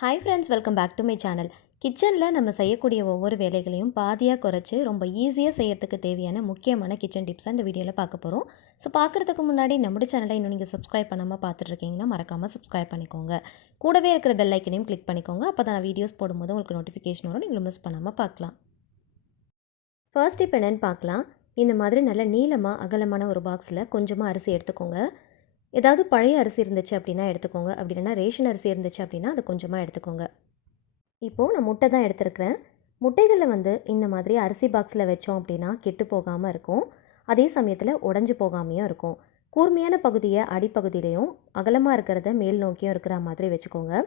Hi friends, welcome back to my channel. கிச்சனில் நம்ம செய்யக்கூடிய ஒவ்வொரு வேலைகளையும் பாதியாக குறைச்சி ரொம்ப ஈஸியாக செய்யறதுக்கு தேவையான முக்கியமான கிச்சன் டிப்ஸை இந்த வீடியோவில் பார்க்க போகிறோம். ஸோ பார்க்குறதுக்கு முன்னாடி நம்முடைய சேனலை இன்னும் நீங்கள் சப்ஸ்கிரைப் பண்ணாமல் பார்த்துட்ருக்கீங்கன்னா மறக்காமல் சப்ஸ்கிரைப் பண்ணிக்கோங்க. கூடவே இருக்கிற பெல் ஐக்கனையும் கிளிக் பண்ணிக்கோங்க. அப்போ தான் வீடியோஸ் போடும்போது உங்களுக்கு நோட்டிஃபிகேஷன் வரும், நீங்கள் மிஸ் பண்ணாமல் பார்க்கலாம். ஃபர்ஸ்ட் டிப் என்னென்னு பார்க்கலாம். இந்த மாதிரி நல்ல நீளமாக அகலமான ஒரு பாக்ஸில் கொஞ்சமாக அரிசி எடுத்துக்கோங்க. ஏதாவது பழைய அரிசி இருந்துச்சு அப்படின்னா எடுத்துக்கோங்க. அப்படி இல்லைனா ரேஷன் அரிசி இருந்துச்சு அப்படின்னா அது கொஞ்சமாக எடுத்துக்கோங்க. இப்போது நான் முட்டை தான் எடுத்துருக்கிறேன். முட்டைகளில் இந்த மாதிரி அரிசி பாக்ஸில் வச்சோம் அப்படின்னா கெட்டு போகாமல் இருக்கும். அதே சமயத்தில் உடஞ்சி போகாமையும் இருக்கும். கூர்மையான பகுதியை அடிப்பகுதியிலையும் அகலமாக இருக்கிறத மேல் நோக்கியும் இருக்கிற மாதிரி வச்சுக்கோங்க.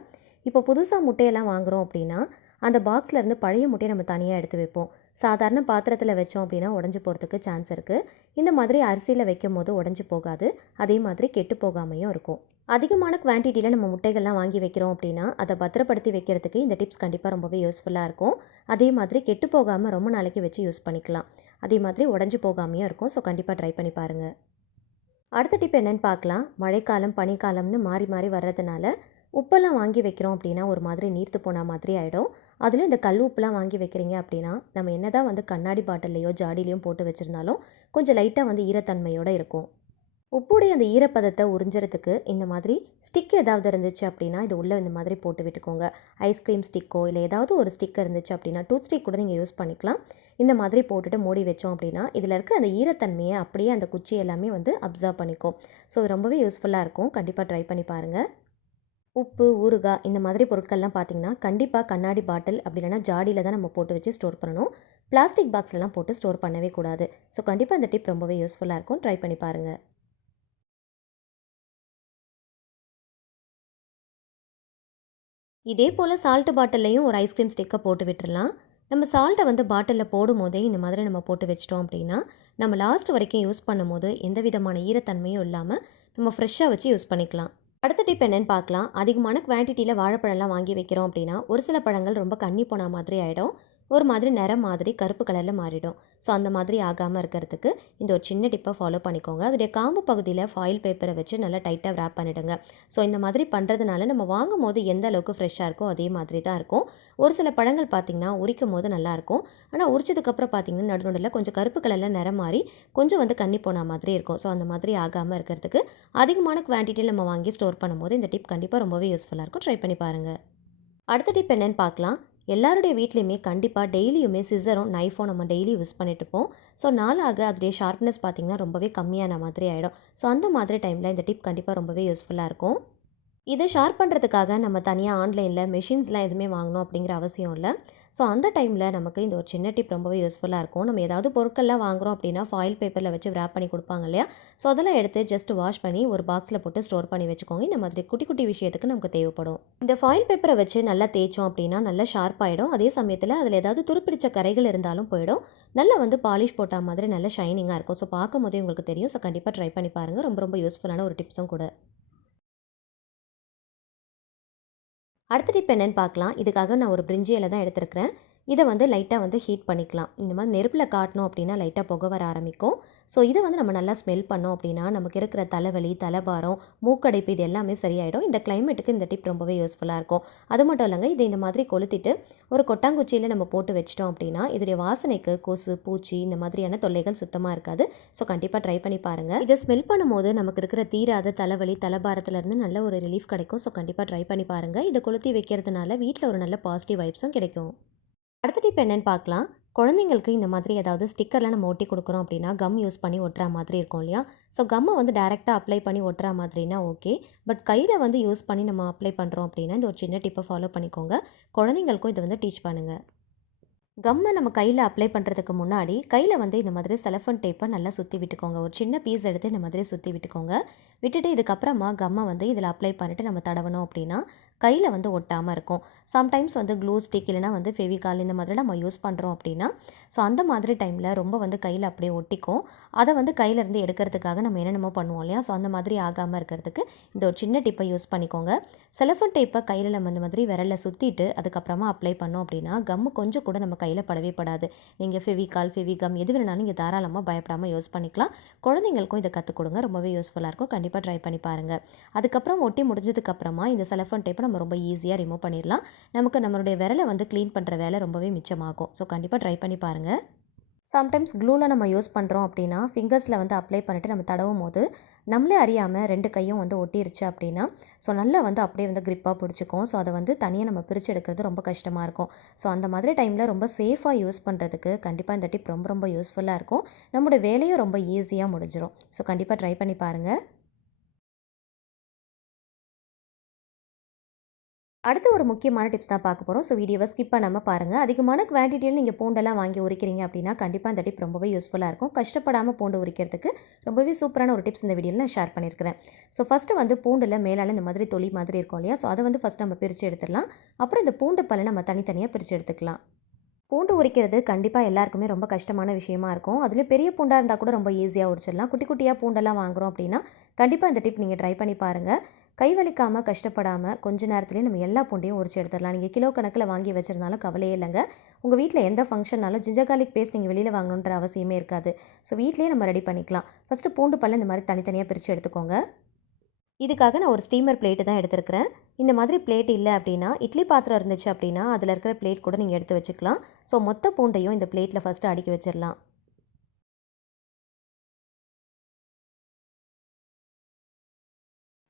இப்போ புதுசாக முட்டையெல்லாம் வாங்குகிறோம் அப்படின்னா அந்த பாக்ஸ்லேருந்து பழைய முட்டையை நம்ம தனியாக எடுத்து வைப்போம். சாதாரண பாத்திரத்தில் வச்சோம் அப்படின்னா உடஞ்சி போகிறதுக்கு சான்ஸ் இருக்குது. இந்த மாதிரி அரிசியில் வைக்கும் போது உடஞ்சி போகாது. அதே மாதிரி கெட்டு போகாமையும் இருக்கும். அதிகமான குவான்டிட்டியில் நம்ம முட்டைகள்லாம் வாங்கி வைக்கிறோம் அப்படின்னா அதை பத்திரப்படுத்தி வைக்கிறதுக்கு இந்த டிப்ஸ் கண்டிப்பாக ரொம்பவே யூஸ்ஃபுல்லாக இருக்கும். அதே மாதிரி கெட்டு போகாமல் ரொம்ப நாளைக்கு வச்சு யூஸ் பண்ணிக்கலாம். அதே மாதிரி உடஞ்சி போகாமையும் இருக்கும். ஸோ கண்டிப்பாக ட்ரை பண்ணி பாருங்கள். அடுத்த டிப் என்னென்னு பார்க்கலாம். மழைக்காலம் பனிக்காலம்னு மாறி மாறி வர்றதுனால உப்பெல்லாம் வாங்கி வைக்கிறோம் அப்படின்னா ஒரு மாதிரி நீர்த்து போன மாதிரி ஆகிடும். அதுலேயும் இந்த கல் உப்புலாம் வாங்கி வைக்கிறீங்க அப்படின்னா நம்ம என்ன தான் கண்ணாடி பாட்டிலையோ ஜாடிலையும் போட்டு வச்சுருந்தாலும் கொஞ்சம் லைட்டாக ஈரத்தன்மையோடு இருக்கும். உப்புடைய அந்த ஈரப்பதத்தை உறிஞ்சறதுக்கு இந்த மாதிரி ஸ்டிக் ஏதாவது இருந்துச்சு அப்படின்னா இது உள்ளே இந்த மாதிரி போட்டு விட்டுக்கோங்க. ஐஸ்கிரீம் ஸ்டிக்கோ இல்லை ஏதாவது ஒரு ஸ்டிக் இருந்துச்சு அப்படின்னா டூத் ஸ்டிக் கூட நீங்கள் யூஸ் பண்ணிக்கலாம். இந்த மாதிரி போட்டுட்டு மூடி வச்சோம் அப்படின்னா இதில் இருக்கிற அந்த ஈரத்தன்மையை அப்படியே அந்த குச்சி எல்லாமே அப்சர்வ் பண்ணிக்கும். ஸோ ரொம்பவே யூஸ்ஃபுல்லாக இருக்கும். கண்டிப்பாக ட்ரை பண்ணி பாருங்கள். உப்பு, ஊறுகாய் இந்த மாதிரி பொருட்கள்லாம் பார்த்திங்கன்னா கண்டிப்பாக கண்ணாடி பாட்டில் அப்படி இல்லைனா ஜாடியில் தான் நம்ம போட்டு வச்சு ஸ்டோர் பண்ணணும். பிளாஸ்டிக் பாக்ஸ்லாம் போட்டு ஸ்டோர் பண்ணவே கூடாது. ஸோ கண்டிப்பாக இந்த டிப் ரொம்பவே யூஸ்ஃபுல்லாக இருக்கும். ட்ரை பண்ணி பாருங்கள். இதே போல் சால்ட்டு பாட்டில்லையும் ஒரு ஐஸ்கிரீம் ஸ்டிக்கை போட்டு விட்டுடலாம். நம்ம சால்ட்டை பாட்டிலில் போடும் போதே இந்த மாதிரி நம்ம போட்டு வச்சிட்டோம் அப்படின்னா நம்ம லாஸ்ட் வரைக்கும் யூஸ் பண்ணும் போது எந்த விதமான ஈரத்தன்மையும் இல்லாமல் நம்ம ஃப்ரெஷ்ஷாக வச்சு யூஸ் பண்ணிக்கலாம். அடுத்த டிப் என்னென்னு பார்க்கலாம். அதிகமான குவான்டிட்டியில் வாழைப்பழம்லாம் வாங்கி வைக்கிறோம் அப்படின்னா ஒரு சில பழங்கள் ரொம்ப கண்ணி போன மாதிரி ஆகிடும். ஒரு மாதிரி நிறம் மாதிரி கருப்பு கலரில் மாறிடும். ஸோ அந்த மாதிரி ஆகாமல் இருக்கிறதுக்கு இந்த ஒரு சின்ன டிப்பை ஃபாலோ பண்ணிக்கோங்க. அதோடைய காம்பு பகுதியில் ஃபாயில் பேப்பரை வச்சு நல்லா டைட்டாக ரேப் பண்ணிவிடுங்க. ஸோ இந்த மாதிரி பண்ணுறதுனால நம்ம வாங்கும் போது எந்த அளவுக்கு ஃப்ரெஷ்ஷாக இருக்கோ அதே மாதிரி தான் இருக்கும். ஒரு சில பழங்கள் பார்த்திங்கன்னா உரிக்கும் போது நல்லாயிருக்கும். ஆனால் உரிச்சதுக்கப்புறம் பார்த்திங்கன்னா நடுநடுவில் கொஞ்சம் கருப்பு கலரில் நிறம் மாறி கொஞ்சம் கண்ணி போன மாதிரி இருக்கும். ஸோ அந்த மாதிரி ஆகாமல் இருக்கிறதுக்கு அதிகமான குவான்டிட்டியில் நம்ம வாங்கி ஸ்டோர் பண்ணும்போது இந்த டிப் கண்டிப்பாக ரொம்பவே யூஸ்ஃபுல்லாக இருக்கும். ட்ரை பண்ணி பாருங்கள். அடுத்த டிப் என்னென்னு பார்க்கலாம். எல்லாருடைய வீட்லேயுமே கண்டிப்பாக டெய்லியுமே சிசரும் நைஃபும் நம்ம டெய்லி யூஸ் பண்ணிட்டுப்போம். ஸோ நாளாக அதோடைய ஷார்ப்னஸ் பார்த்திங்கன்னா ரொம்பவே கம்மியான மாதிரி ஆகிடும். ஸோ அந்த மாதிரி டைமில் இந்த டிப் கண்டிப்பாக ரொம்பவே யூஸ்ஃபுல்லாக இருக்கும். இதை ஷார்ப் பண்ணுறதுக்காக நம்ம தனியாக ஆன்லைனில் மெஷின்ஸ்லாம் எதுவுமே வாங்கணும் அப்படிங்கிற அவசியம் இல்லை. ஸோ அந்த டைமில் நமக்கு இந்த ஒரு சின்ன டிப் ரொம்பவே யூஸ்ஃபுல்லாக இருக்கும். நம்ம ஏதாவது பொருட்கள்லாம் வாங்குகிறோம் அப்படின்னா ஃபாயில் பேப்பரில் வச்சு ரேப் பண்ணி கொடுப்பாங்க இல்லையா. ஸோ அதெல்லாம் எடுத்து ஜஸ்ட் வாஷ் பண்ணி ஒரு பாக்ஸில் போட்டு ஸ்டோர் பண்ணி வச்சுக்கோங்க. இந்த மாதிரி குட்டி குட்டி விஷயத்துக்கு நமக்கு தேவைப்படும். இந்த ஃபாயில் பேப்பரை வச்சு நல்லா தேய்ச்சோம் அப்படின்னா நல்லா ஷார்ப் ஆகிடும். அதே சமயத்தில் அதில் ஏதாவது துருப்பிடிச்ச கரைகள் இருந்தாலும் போயிடும். நல்லா பாலிஷ் போட்ட மாதிரி நல்ல ஷைனிங்காக இருக்கும். ஸோ பார்க்கும் போதே உங்களுக்கு தெரியும். ஸோ கண்டிப்பாக ட்ரை பண்ணி பாருங்கள். ரொம்ப ரொம்ப யூஸ்ஃபுல்லான ஒரு டிப்ஸும் கூட. அடுத்த டிப் என்னென்னு பார்க்கலாம். இதுக்காக நான் ஒரு பிரிஞ்சி இலை தான் எடுத்துருக்கிறேன். இதை லைட்டாக ஹீட் பண்ணிக்கலாம். இந்த மாதிரி நெருப்பில் காட்டணும் அப்படின்னா லைட்டாக புகை வர ஆரம்பிக்கும். ஸோ இதை நம்ம நல்லா ஸ்மெல் பண்ணோம் அப்படின்னா நமக்கு இருக்கிற தலைவலி, தலைபாரம், மூக்கடைப்பு இது எல்லாமே சரியாயிடும். இந்த கிளைமேட்டுக்கு இந்த டிப் ரொம்பவே யூஸ்ஃபுல்லாக இருக்கும். அது மட்டும் இல்லைங்க, இதை இந்த மாதிரி கொளுத்திட்டு ஒரு கொட்டாங்குச்சியில் நம்ம போட்டு வச்சிட்டோம் அப்படின்னா இதோடைய வாசனைக்கு கொசு, பூச்சி இந்த மாதிரியான தொல்லைகள் சுத்தமாக இருக்காது. ஸோ கண்டிப்பாக ட்ரை பண்ணி பாருங்கள். இதை ஸ்மெல் பண்ணும்போது நமக்கு இருக்கிற தீராத தலைவலி, தலைபாரத்துலேருந்து நல்ல ஒரு ரிலீஃப் கிடைக்கும். ஸோ கண்டிப்பாக ட்ரை பண்ணி பாருங்கள். இதை கொளுத்தி வைக்கிறதுனால வீட்டில் ஒரு நல்ல பாசிட்டிவ் வைப்ஸும் கிடைக்கும். அடுத்த டிப் என்னென்னு பார்க்கலாம். குழந்தைங்களுக்கு இந்த மாதிரி ஏதாவது ஸ்டிக்கர்லாம் நம்ம ஒட்டி கொடுக்குறோம் அப்படின்னா கம் யூஸ் பண்ணி ஒட்டுற மாதிரி இருக்கும் இல்லையா. ஸோ கம்மை டேரெக்டாக அப்ளை பண்ணி ஒட்டுற மாதிரினா ஓகே. பட் கையில் யூஸ் பண்ணி நம்ம அப்ளை பண்ணுறோம் அப்படின்னா இந்த ஒரு சின்ன டிப்பை ஃபாலோ பண்ணிக்கோங்க. குழந்தைங்களுக்கும் இதை டீச் பண்ணுங்கள். கம்மை நம்ம கையில் அப்ளை பண்ணுறதுக்கு முன்னாடி கையில் இந்த மாதிரி செலஃபன் டேப்பை நல்லா சுற்றி விட்டுக்கோங்க. ஒரு சின்ன பீஸ் எடுத்து இந்த மாதிரி சுற்றி விட்டுக்கோங்க. விட்டுட்டு இதுக்கப்புறமா கம்மை இதில் அப்ளை பண்ணிவிட்டு நம்ம தடவணும் அப்படின்னா கையில் ஒட்டாமல் இருக்கும். சம்டைம்ஸ் க்ளூ ஸ்டிக் இல்லைனா ஃபெவிகால் இந்த மாதிரி நம்ம யூஸ் பண்ணுறோம் அப்படின்னா ஸோ அந்த மாதிரி டைமில் ரொம்ப கையில் அப்படியே ஒட்டிக்கும். அதை கையிலேருந்து எடுக்கிறதுக்காக நம்ம என்னென்னமோ பண்ணுவோம் இல்லையா. ஸோ அந்த மாதிரி ஆகாமல் இருக்கிறதுக்கு இந்த ஒரு சின்ன டிப்பை யூஸ் பண்ணிக்கோங்க. செலஃபன் டேப்பை கையில் நம்ம இந்த மாதிரி விரலில் சுற்றிட்டு அதுக்கப்புறமா அப்ளை பண்ணோம் அப்படின்னா கம்மு கொஞ்சம் கூட நம்ம கையில் படவே படாது. நீங்கள் ஃபெவிகால், ஃபெவிகம் எது வேணாலும் நீங்கள் தாராளமாக பயப்படாமல் யூஸ் பண்ணிக்கலாம். குழந்தைங்களுக்கும் இதை கற்றுக் கொடுங்க. ரொம்பவே யூஸ்ஃபுல்லாக இருக்கும். கண்டிப்பாக ட்ரை பண்ணி பாருங்கள். அதுக்கப்புறம் ஒட்டி முடிஞ்சதுக்கப்புறமா இந்த செலஃபன் டேப்பை நம்ம நம்ம ரொம்ப ஈஸியாக ரிமூவ் பண்ணிடலாம். நமக்கு நம்மளுடைய விரலை வந்து க்ளீன் பண்ணுற வேலை ரொம்பவே மிச்சமாகும். ஸோ கண்டிப்பாக ட்ரை பண்ணி பாருங்கள். சம்டைம்ஸ் க்ளூலாம் நம்ம யூஸ் பண்ணுறோம் அப்படின்னா ஃபிங்கர்ஸில் வந்து அப்ளை பண்ணிவிட்டு நம்ம தடவும் போது நம்மளே அறியாமல் 2 கையும் வந்து ஒட்டிருச்சு அப்படின்னா நல்லா வந்து அப்படியே வந்து க்ரிப்பாக பிடிச்சிக்கும். ஸோ அதை வந்து தனியாக நம்ம பிரித்து எடுக்கிறது ரொம்ப கஷ்டமாக இருக்கும். ஸோ அந்த மாதிரி டைமில் ரொம்ப சேஃபாக யூஸ் பண்ணுறதுக்கு கண்டிப்பாக இந்த டிப் ரொம்ப ரொம்ப யூஸ்ஃபுல்லாக இருக்கும். நம்மளோட வேலையும் ரொம்ப ஈஸியாக முடிஞ்சிடும். ஸோ கண்டிப்பாக ட்ரை பண்ணி பாருங்கள். அடுத்து ஒரு முக்கியமான டிப்ஸ் தான் பார்க்க போகிறோம். ஸோ வீடியோவை ஸ்கிப் பண்ணாமல் பாருங்கள். அதிகமான குவான்டிட்டியில் நீங்கள் பூண்டெல்லாம் வாங்கி உரிக்கிறீங்க அப்படின்னா கண்டிப்பாக இந்த டிப் ரொம்பவே யூஸ்ஃபுல்லாக இருக்கும். கஷ்டப்படாமல் பூண்டு உரிக்கிறதுக்கு ரொம்பவே சூப்பரான ஒரு டிப்ஸ் இந்த வீடியோவில் நான் ஷேர் பண்ணியிருக்கிறேன். ஸோ ஃபஸ்ட்டு வந்து பூண்டில் மேலால் இந்த மாதிரி தொலி மாதிரி இருக்கும் இல்லையா? ஸோ அதை வந்து ஃபஸ்ட்டு நம்ம பிரித்து எடுத்துடலாம். அப்புறம் இந்த பூண்டு பல்லை நம்ம தனித்தனியாக பிரித்து எடுத்துக்கலாம். பூண்டு உரிக்கிறது கண்டிப்பாக எல்லாருக்குமே ரொம்ப கஷ்டமான விஷயமா இருக்கும். அதுலேயும் பெரிய பூண்டாக இருந்தால் கூட ரொம்ப ஈஸியாக உரிச்சிடலாம். குட்டி குட்டியாக பூண்டெல்லாம் வாங்குகிறோம் அப்படின்னா கண்டிப்பாக இந்த டிப் நீங்கள் ட்ரை பண்ணி பாருங்கள். கை வலிக்காமல் கஷ்டப்படாமல் கொஞ்ச நேரத்துலேயே நம்ம எல்லா பூண்டையும் உரிச்சு எடுத்துடலாம். நீங்கள் கிலோ கணக்கில் வாங்கி வச்சுருந்தாலும் கவலையே இல்லைங்க. உங்கள் வீட்டில் எந்த ஃபங்க்ஷன்னாலும் ஜிஞ்சர் கார்லிக் பேஸ்ட் நீங்கள் வெளியில் வாங்கணுன்ற அவசியமே இருக்காது. ஸோ வீட்லேயே நம்ம ரெடி பண்ணிக்கலாம். ஃபஸ்ட்டு பூண்டு பல்ல இந்த மாதிரி தனித்தனியாக பிரித்து எடுத்துக்கோங்க. இதுக்காக நான் ஒரு ஸ்டீமர் பிளேட்டு தான் எடுத்துருக்கிறேன். இந்த மாதிரி பிளேட் இல்லை அப்படின்னா இட்லி பாத்திரம் இருந்துச்சு அப்படின்னா அதில் இருக்கிற பிளேட் கூட நீங்கள் எடுத்து வச்சுக்கலாம். ஸோ மொத்த பூண்டையும் இந்த பிளேட்டில் ஃபஸ்ட்டு அடுக்கி வச்சிடலாம்.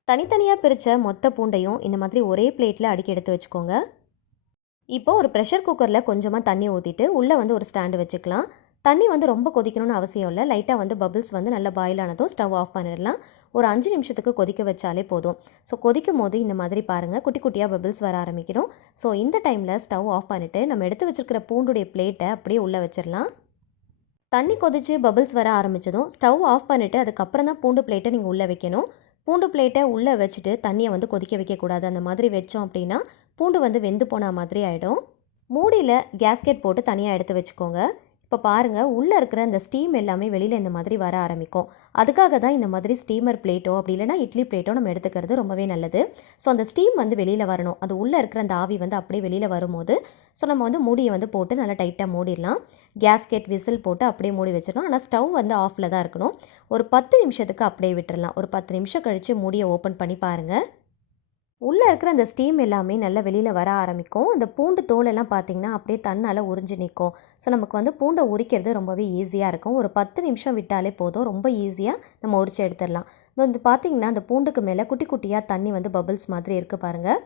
தனித்தனியாக பிரித்த மொத்த பூண்டையும் இந்த மாதிரி ஒரே பிளேட்டில் அடுக்கி எடுத்து வச்சுக்கோங்க. இப்போ ஒரு ப்ரெஷர் குக்கரில் கொஞ்சமாக தண்ணி ஊற்றிட்டு உள்ளே வந்து ஒரு ஸ்டாண்டு வச்சுக்கலாம். தண்ணி வந்து ரொம்ப கொதிக்கணும்னு அவசியம் இல்லை. லைட்டாக வந்து பபிள்ஸ் வந்து நல்லா பாயில் ஆனதும் ஸ்டவ் ஆஃப் பண்ணிடலாம். ஒரு 5 நிமிஷத்துக்கு கொதிக்க வச்சாலே போதும். ஸோ கொதிக்கும் போது இந்த மாதிரி பாருங்கள் குட்டி குட்டியாக பபிள்ஸ் வர ஆரம்பிக்கணும். ஸோ இந்த டைமில் ஸ்டவ் ஆஃப் பண்ணிவிட்டு நம்ம எடுத்து வச்சுருக்கிற பூண்டுடைய பிளேட்டை அப்படியே உள்ளே வச்சிடலாம். தண்ணி கொதித்து பபிள்ஸ் வர ஆரம்பித்ததும் ஸ்டவ் ஆஃப் பண்ணிவிட்டு அதுக்கப்புறம் தான் பூண்டு பிளேட்டை நீங்கள் உள்ளே வைக்கணும். பூண்டு பிளேட்டை உள்ளே வச்சுட்டு தண்ணியை வந்து கொதிக்க வைக்கக்கூடாது. அந்த மாதிரி வச்சோம் அப்படின்னா பூண்டு வந்து வெந்து போன மாதிரி ஆகிடும். மூடியில் கேஸ்கெட் போட்டு தனியாக எடுத்து வச்சுக்கோங்க. இப்போ பாருங்கள் உள்ளே இருக்கிற அந்த ஸ்டீம் எல்லாமே வெளியில் இந்த மாதிரி வர ஆரம்பிக்கும். அதுக்காக தான் இந்த மாதிரி ஸ்டீமர் பிளேட்டோ அப்படி இல்லைனா இட்லி பிளேட்டோ நம்ம எடுத்துக்கிறது ரொம்பவே நல்லது. ஸோ அந்த ஸ்டீம் வந்து வெளியில் வரணும். அது உள்ளே இருக்கிற அந்த ஆவி வந்து அப்படியே வெளியில் வரும்போது நம்ம வந்து மூடியை வந்து போட்டு நல்லா டைட்டாக மூடிடலாம். கேஸ்கெட் விசில் போட்டு அப்படியே மூடி வச்சிடணும். ஆனால் ஸ்டவ் வந்து ஆஃபில் தான் இருக்கணும். ஒரு 10 நிமிஷத்துக்கு அப்படியே விட்டுடலாம். ஒரு 10 நிமிஷம் கழித்து மூடியை ஓப்பன் பண்ணி பாருங்கள். உள்ளே இருக்கிற அந்த ஸ்டீம் எல்லாமே நல்லா வெளியில் வர ஆரம்பிக்கும். அந்த பூண்டு தோலெல்லாம் பார்த்திங்கன்னா அப்படியே தன்னால் உறிஞ்சி நிற்கும். ஸோ நமக்கு வந்து பூண்டை உரிக்கிறது ரொம்பவே ஈஸியாக இருக்கும். ஒரு 10 நிமிஷம் விட்டாலே போதும். ரொம்ப ஈஸியாக நம்ம உரிச்சு எடுத்துடலாம். இது வந்து பார்த்திங்கன்னா அந்த பூண்டுக்கு மேலே குட்டி குட்டியாக தண்ணி வந்து பபிள்ஸ் மாதிரி இருக்குது பாருங்கள்.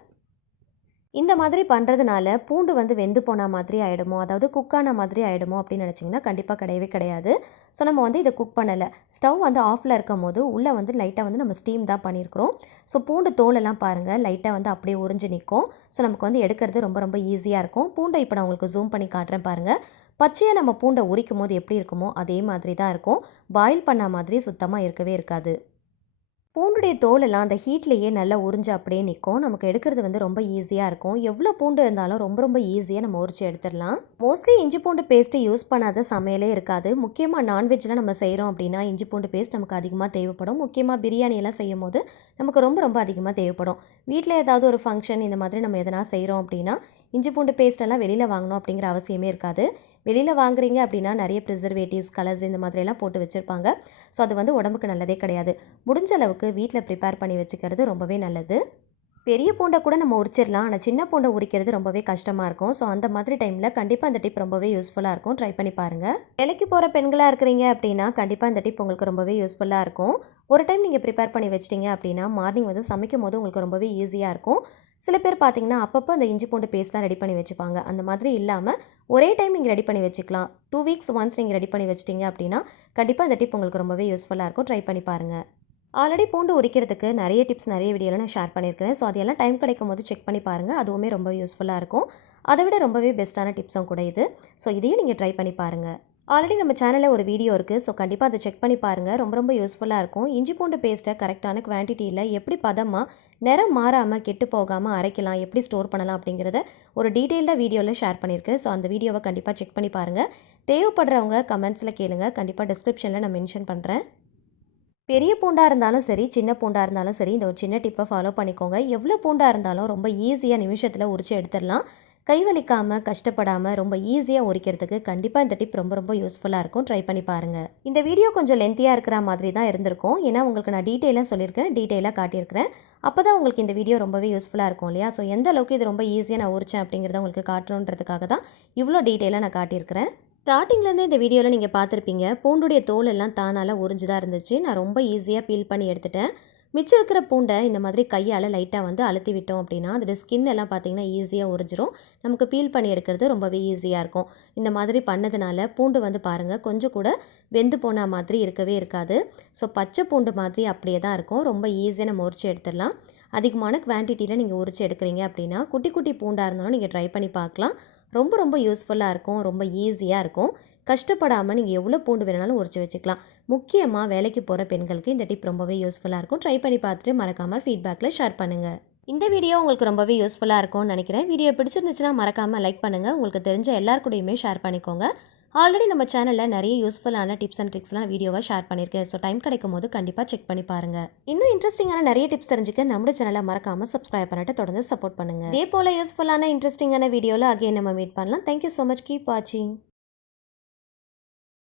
இந்த மாதிரி பண்ணுறதுனால பூண்டு வந்து வெந்து போன மாதிரி ஆகிடுமோ, அதாவது குக்கான மாதிரி ஆகிடுமோ அப்படின்னு நினச்சிங்கன்னா கண்டிப்பாக கிடையவே கிடையாது. ஸோ நம்ம வந்து இதை குக் பண்ணலை. ஸ்டவ் வந்து ஆஃபில் இருக்கும் போது உள்ளே வந்து லைட்டாக வந்து நம்ம ஸ்டீம் தான் பண்ணியிருக்கிறோம். ஸோ பூண்டு தோலெல்லாம் பாருங்கள் லைட்டாக வந்து அப்படியே உறிஞ்சு நிற்கும். ஸோ நமக்கு வந்து எடுக்கிறது ரொம்ப ரொம்ப ஈஸியாக இருக்கும். பூண்டை இப்போ நான் உங்களுக்கு ஜூம் பண்ணி காட்டுறேன் பாருங்கள். பச்சையாக நம்ம பூண்டை உரிக்கும் போது எப்படி இருக்குமோ அதே மாதிரி தான் இருக்கும். பாயில் பண்ண மாதிரி சுத்தமாக இருக்கவே இருக்காது. பூண்டுடைய தோலெல்லாம் அந்த ஹீட்லேயே நல்லா உறிஞ்சு அப்படியே நிற்கும். நமக்கு எடுக்கிறது வந்து ரொம்ப ஈஸியாக இருக்கும். எவ்வளோ பூண்டு இருந்தாலும் ரொம்ப ரொம்ப ஈஸியாக நம்ம உரிச்சு எடுத்துடலாம். மோஸ்ட்லி இஞ்சி பூண்டு பேஸ்ட்டு யூஸ் பண்ணாத சமையலே இருக்காது. முக்கியமாக நான்வெஜ்லாம் நம்ம செய்கிறோம் அப்படின்னா இஞ்சி பூண்டு பேஸ்ட் நமக்கு அதிகமாக தேவைப்படும். முக்கியமாக பிரியாணியெல்லாம் செய்யும் போது நமக்கு ரொம்ப ரொம்ப அதிகமாக தேவைப்படும். வீட்டில் ஏதாவது ஒரு ஃபங்க்ஷன் இந்த மாதிரி நம்ம எதனா செய்கிறோம் அப்படின்னா இஞ்சி பூண்டு பேஸ்ட்டெல்லாம் வெளியில் வாங்கணும் அப்படிங்கிற அவசியமே இருக்காது. வெளியில் வாங்குறீங்க அப்படின்னா நிறைய ப்ரிசர்வேட்டிவ்ஸ், கலர்ஸ் இந்த மாதிரியெல்லாம் போட்டு வச்சுருப்பாங்க. ஸோ அது வந்து உடம்புக்கு நல்லதே கிடையாது. முடிஞ்ச அளவுக்கு வீட்டில் ப்ரிப்பேர் பண்ணி வச்சுக்கிறது ரொம்பவே நல்லது. பெரிய பூண்டை கூட நம்ம உரிச்சிடலாம். ஆனால் சின்ன பூண்டை உரிக்கிறது ரொம்பவே கஷ்டமாக இருக்கும். ஸோ அந்த மாதிரி டைமில் கண்டிப்பாக அந்த டிப் ரொம்பவே யூஸ்ஃபுல்லாக இருக்கும். ட்ரை பண்ணி பாருங்கள். வேலைக்கு போகிற பெண்களாக இருக்கிறீங்க அப்படின்னா கண்டிப்பாக இந்த டிப் உங்களுக்கு ரொம்பவே யூஸ்ஃபுல்லாக இருக்கும். ஒரு டைம் நீங்கள் ப்ரிப்பேர் பண்ணி வச்சிட்டிங்க அப்படின்னா மார்னிங் வந்து சமைக்கும் போது உங்களுக்கு ரொம்பவே ஈஸியாக இருக்கும். சில பேர் பார்த்தீங்கன்னா அப்பப்போ அந்த இஞ்சி பூண்டு பேஸ்ட்லாம் ரெடி பண்ணி வச்சுப்பாங்க. அந்த மாதிரி இல்லாமல் ஒரே டைம் நீங்கள் ரெடி பண்ணி வச்சுக்கலாம். 2 வீக்ஸ் ஒன்ஸ் நீங்கள் ரெடி பண்ணி வச்சிட்டிங்க அப்படின்னா கண்டிப்பாக இந்த டிப் உங்களுக்கு ரொம்பவே யூஸ்ஃபுல்லாக இருக்கும். ட்ரை பண்ணி பாருங்கள். ஆல்ரெடி பூண்டு உரிக்கிறதுக்கு நிறைய டிப்ஸ் நிறைய வீடியோவில் நான் ஷேர் பண்ணியிருக்கிறேன். ஸோ அதெல்லாம் டைம் கிடைக்கும் போது செக் பண்ணி பாருங்கள். அதுவுமே ரொம்ப யூஸ்ஃபுல்லாக இருக்கும். அதை விட ரொம்பவே பெஸ்ட்டான டிப்ஸும் கூட இது. ஸோ இதையும் நீங்கள் ட்ரை பண்ணி பாருங்கள். ஆல்ரெடி நம்ம சேனலில் ஒரு வீடியோ இருக்குது. ஸோ கண்டிப்பாக அதை செக் பண்ணி பாருங்கள். ரொம்ப ரொம்ப யூஸ்ஃபுல்லாக இருக்கும். இஞ்சி பூண்டு பேஸ்ட்டை கரெக்டான குவான்டிட்டியில் எப்படி பதமாக நிறம் மாறாமல் கெட்டு போகாமல் அரைக்கலாம், எப்படி ஸ்டோர் பண்ணலாம் அப்படிங்கிறத ஒரு டீட்டெயில்டாக வீடியோவில் ஷேர் பண்ணியிருக்கேன். ஸோ அந்த வீடியோவை கண்டிப்பாக செக் பண்ணி பாருங்கள். தேவைப்படுறவங்க கமெண்ட்ஸில் கேளுங்க. கண்டிப்பாக டிஸ்கிரிப்ஷனில் நான் மென்ஷன் பண்ணுறேன். பெரிய பூண்டாக இருந்தாலும் சரி, சின்ன பூண்டாக இருந்தாலும் சரி, இந்த ஒரு சின்ன டிப்பை ஃபாலோ பண்ணிக்கோங்க. எவ்வளோ பூண்டாக இருந்தாலும் ரொம்ப ஈஸியாக நிமிஷத்தில் உரிச்சு எடுத்துடலாம். கை வலிக்காமல் கஷ்டப்படாமல் ரொம்ப ஈஸியாக உரிக்கிறதுக்கு கண்டிப்பாக இந்த டிப் ரொம்ப ரொம்ப யூஸ்ஃபுல்லாக இருக்கும். ட்ரை பண்ணி பாருங்கள். இந்த வீடியோ கொஞ்சம் லென்த்தியாக இருக்கிற மாதிரி தான் இருந்திருக்கும். ஏன்னா உங்களுக்கு நான் டீட்டெயிலாக சொல்லியிருக்கிறேன், டீட்டெயிலாக காட்டியிருக்கிறேன். அப்போ தான் உங்களுக்கு இந்த வீடியோ ரொம்பவே யூஸ்ஃபுல்லாக இருக்கும் இல்லையா? ஸோ எந்த அளவுக்கு இது ரொம்ப ஈஸியாக நான் உரிச்சேன் அப்படிங்கிறத உங்களுக்கு காட்டணுன்றதுக்காக தான் இவ்வளோ டீட்டெயிலாக நான் காட்டியிருக்கிறேன். ஸ்டார்டிங்லேருந்து இந்த வீடியோவில் நீங்கள் பார்த்துருப்பீங்க, பூண்டுடைய தோல் எல்லாம் தானால உறிஞ்சு தான் இருந்துச்சு. நான் ரொம்ப ஈஸியாக பீல் பண்ணி எடுத்துட்டேன். மிச்சம் இருக்கிற பூண்டை இந்த மாதிரி கையால் லைட்டாக வந்து அழுத்தி விட்டோம் அப்படின்னா அதோட ஸ்கின் எல்லாம் பார்த்திங்கன்னா ஈஸியாக உறிஞ்சிரும். நமக்கு பீல் பண்ணி எடுக்கிறது ரொம்பவே ஈஸியாக இருக்கும். இந்த மாதிரி பண்ணதுனால பூண்டு வந்து பாருங்கள், கொஞ்சம் கூட வெந்து போன மாதிரி இருக்கவே இருக்காது. ஸோ பச்சை பூண்டு மாதிரி அப்படியே தான் இருக்கும். ரொம்ப ஈஸியாக நம்ம உரிச்சு எடுத்துடலாம். அதிகமான குவான்டிட்டியில் நீங்கள் உரிச்சு எடுக்கிறீங்க அப்படின்னா குட்டி குட்டி பூண்டாக இருந்தாலும் நீங்கள் ட்ரை பண்ணி பார்க்கலாம். ரொம்ப ரொம்ப யூஸ்ஃபுல்லாக இருக்கும், ரொம்ப ஈஸியாக இருக்கும். கஷ்டப்படாமல் நீங்கள் எவ்வளோ பூண்டு வேணாலும் உரிச்சு வச்சுக்கலாம். முக்கியமாக வேலைக்கு போகிற பெண்களுக்கு இந்த டிப் ரொம்பவே யூஸ்ஃபுல்லாக இருக்கும். ட்ரை பண்ணி பார்த்துட்டு மறக்காமல் ஃபீட்பேக்கில் ஷேர் பண்ணுங்கள். இந்த வீடியோ உங்களுக்கு ரொம்பவே யூஸ்ஃபுல்லாக இருக்கும்னு நினைக்கிறேன். வீடியோ பிடிச்சிருந்துச்சுன்னா மறக்காமல் லைக் பண்ணுங்கள். உங்களுக்கு தெரிஞ்ச எல்லார் கூடயுமே ஷேர் பண்ணிக்கோங்க. ஆல்ரெடி நம்ம சேனலில் நிறைய யூஸ்ஃபுல்லான டிப்ஸ் அண்ட் ட்ரிக்ஸ்லாம் வீடியோவாக ஷேர் பண்ணியிருக்கேன். ஸோ டைம் கிடைக்கும் போது கண்டிப்பாக செக் பண்ணி பாருங்கள். இன்னும் இன்ட்ரெஸ்டிங்கான நிறைய டிப்ஸ் தெரிஞ்சுக்க நம்ம சேனலை மறக்காமல் சப்ஸ்கிரைப் பண்ணிட்டு தொடர்ந்து சப்போர்ட் பண்ணுங்கள். இதே போல் யூஸ்ஃபுல்லான இன்ட்ரெஸ்டிங்கான வீடியோவில் அகைன் நம்ம மீட் பண்ணலாம். Thank you so much. கீப் வாட்சிங்.